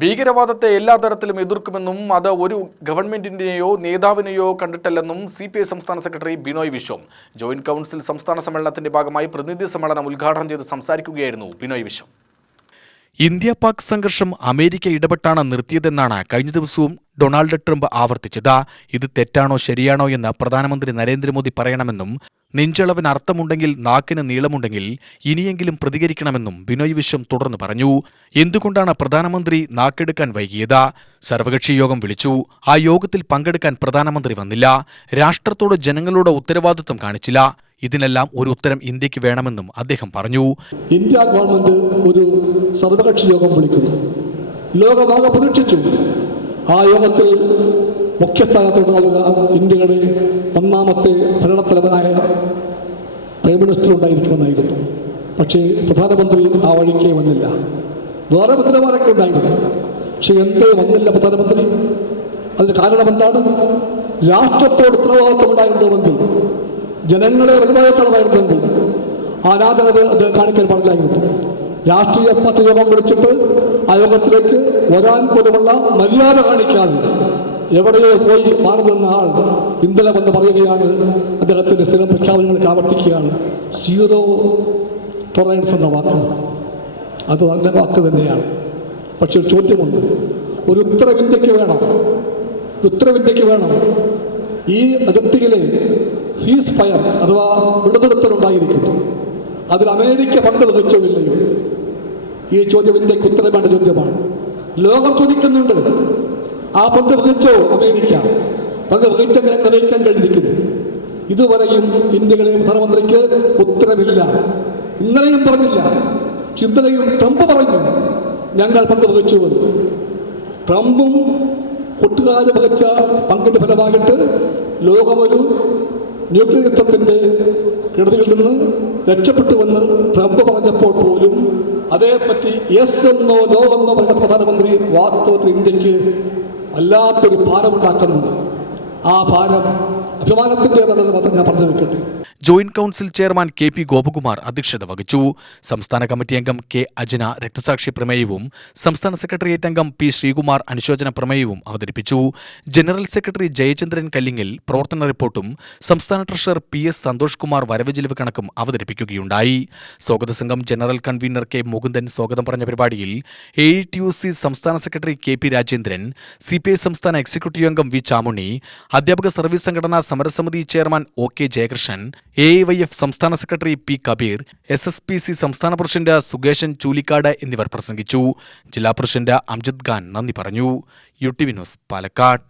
ഭീകരവാദത്തെ എല്ലാ തരത്തിലും എതിർക്കുമെന്നും അത് ഒരു ഗവൺമെന്റിനെയോ നേതാവിനെയോ കണ്ടിട്ടല്ലെന്നും CPI സംസ്ഥാന secretary Binoy Viswam joint council സംസ്ഥാന സമ്മേളനത്തിന്റെ ഭാഗമായി പ്രതിനിധി സമ്മേളനം ഉദ്ഘാടനം ചെയ്ത് സംസാരിക്കുകയായിരുന്നു ബിനോയ് വിശ്വം. ഇന്ത്യ പാക് സംഘർഷം അമേരിക്ക ഇടപെട്ടാണ് നിർത്തിയതെന്നാണ് കഴിഞ്ഞ ദിവസവും ഡൊണാൾഡ് ട്രംപ് ആവർത്തിച്ചത്. ഇത് തെറ്റാണോ ശരിയാണോ എന്ന് പ്രധാനമന്ത്രി നരേന്ദ്രമോദി പറയണമെന്നും നെഞ്ചളവിന് അർത്ഥമുണ്ടെങ്കിൽ നാക്കിന് നീളമുണ്ടെങ്കിൽ ഇനിയെങ്കിലും പ്രതികരിക്കണമെന്നും ബിനോയ് വിശ്വം തുടർന്ന് പറഞ്ഞു. എന്തുകൊണ്ടാണ് പ്രധാനമന്ത്രി നാക്കെടുക്കാൻ വൈകിയത്? സർവകക്ഷി യോഗം വിളിച്ചു. ആ യോഗത്തിൽ പങ്കെടുക്കാൻ പ്രധാനമന്ത്രി വന്നില്ല. രാഷ്ട്രത്തോട് ജനങ്ങളോട് ഉത്തരവാദിത്വം കാണിച്ചില്ല. ഇതിനെല്ലാം ഒരു ഉത്തരം ഇന്ത്യക്ക് വേണമെന്നും അദ്ദേഹം പറഞ്ഞു. ഇന്ത്യ ഗവൺമെന്റ് ഒരു സർവകക്ഷി യോഗം വിളിക്കുന്നു. ലോകമാകെ പ്രതീക്ഷിച്ചു. ആ യോഗത്തിൽ മുഖ്യസ്ഥാനത്തുണ്ടാവുക ഇന്ത്യയുടെ ഒന്നാമത്തെ ഭരണത്തലവനായ പ്രൈം മിനിസ്റ്റർ ഉണ്ടായിരിക്കുമെന്നായിരുന്നു. പക്ഷേ പ്രധാനമന്ത്രി ആ വഴിക്കേ വന്നില്ല. വേറെ മന്ത്രിമാരൊക്കെ ഉണ്ടായിരുന്നു. പക്ഷെ എന്തേ വന്നില്ല പ്രധാനമന്ത്രി? അതിന് കാരണം എന്താണ്? രാഷ്ട്രത്തോട് ഉത്തരവാദിത്വമുണ്ടായിരുന്നുവെങ്കിൽ, ജനങ്ങളെ വലുതായിട്ടാണുമായിരുന്നെങ്കിൽ ആ അനാഥരത് അത് കാണിക്കാൻ പാടില്ലായിരുന്നു. രാഷ്ട്രീയ പാർട്ടി യോഗം വിളിച്ചിട്ട് ആ യോഗത്തിലേക്ക് വരാൻ പോലുമുള്ള മര്യാദ കാണിക്കാതെ എവിടെയോ പോയി മാറി നിന്ന ആൾ ഇന്നലെ വന്ന് പറയുകയാണ്, അദ്ദേഹത്തിൻ്റെ സ്ഥിരം പ്രഖ്യാപനങ്ങൾക്ക് ആവർത്തിക്കുകയാണ്, സീറോ ടോളറൻസ് എന്ന വാക്ക്. അത് നല്ല വാക്ക് തന്നെയാണ്. പക്ഷെ ഒരു ചോദ്യമുണ്ട്. ഒരു ഉത്തരവ് ഇന്ത്യക്ക് വേണം. ഈ അതിർത്തിയിലെ സീസ് ഫയർ അഥവാ വിടുതലുണ്ടായിരിക്കുന്നു. അതിൽ അമേരിക്ക പങ്ക് വഹിച്ചോ ഇല്ലയോ? ഈ ചോദ്യം ഇന്ത്യക്ക് ഉത്തരവേണ്ട ചോദ്യമാണ്. ലോകം ചോദിക്കുന്നുണ്ട്, ആ പങ്ക് വഹിച്ചോ അമേരിക്ക? പങ്ക് വഹിച്ചെങ്ങനെ നിർവഹിക്കാൻ കഴിഞ്ഞിരിക്കുന്നു? ഇതുവരെയും ഇന്ത്യയിലെ പ്രധാനമന്ത്രിക്ക് ഉത്തരവില്ല. ഇന്നലെയും പറഞ്ഞില്ല. ഇന്നലെയും ട്രംപ് പറഞ്ഞു ഞങ്ങൾ പങ്ക് വഹിച്ചുവെന്ന്. ട്രംപും കൂട്ടുകാര് വഹിച്ച പങ്കിന്റെ ഫലമായിട്ട് ലോകമൊരു ന്യൂക്ലിയർ യുദ്ധത്തിന്റെ കെടുതിയിൽ നിന്ന് രക്ഷപ്പെട്ടുവെന്ന് ട്രംപ് പറഞ്ഞപ്പോൾ പോലും അതേപ്പറ്റി യെസ് എന്നോ നോ എന്നോ പറഞ്ഞ പ്രധാനമന്ത്രി വാസ്തവത്തിൽ ഇന്ത്യക്ക് വല്ലാത്തൊരു ഭാരമുണ്ടാക്കുന്നുണ്ട്. ആ ഭാരം അഭിമാനത്തിൻ്റെതാണെന്ന് മാത്രം ഞാൻ പറഞ്ഞു വെക്കട്ടെ. Joint council chairman KP Gopakumar അധ്യക്ഷത വഹിച്ചു. സംസ്ഥാന കമ്മിറ്റി അംഗം K അജ്ന രക്തസാക്ഷി പ്രമേയവും സംസ്ഥാന സെക്രട്ടേറിയറ്റ് അംഗം P ശ്രീകുമാർ അനുശോചന പ്രമേയവും അവതരിപ്പിച്ചു. ജനറൽ സെക്രട്ടറി ജയചന്ദ്രൻ കല്ലിങ്ങൽ പ്രവർത്തന റിപ്പോർട്ടും സംസ്ഥാന ട്രഷറർ PS സന്തോഷ് കുമാർ വരവ് ചെലവ് കണക്കും അവതരിപ്പിക്കുകയുണ്ടായി. സ്വാഗത സംഘം ജനറൽ കൺവീനർ K മുകുന്ദൻ സ്വാഗതം പറഞ്ഞ പരിപാടിയിൽ AITUC സംസ്ഥാന സെക്രട്ടറി KP രാജേന്ദ്രൻ, CPI സംസ്ഥാന എക്സിക്യൂട്ടീവ് അംഗം V ചാമുണ്ണി, അധ്യാപക സർവീസ് സംഘടനാ സമരസമിതി ചെയർമാൻ OK ജയകൃഷ്ണൻ, AIYF സംസ്ഥാന സെക്രട്ടറി P കബീർ, SSPC സംസ്ഥാന പ്രസിഡന്റ് സുകേശൻ ചൂലിക്കാട് എന്നിവർ പ്രസംഗിച്ചു. ജില്ലാ പ്രസിഡന്റ് അംജദ് ഖാൻ നന്ദി പറഞ്ഞു. UTV news Palakkad.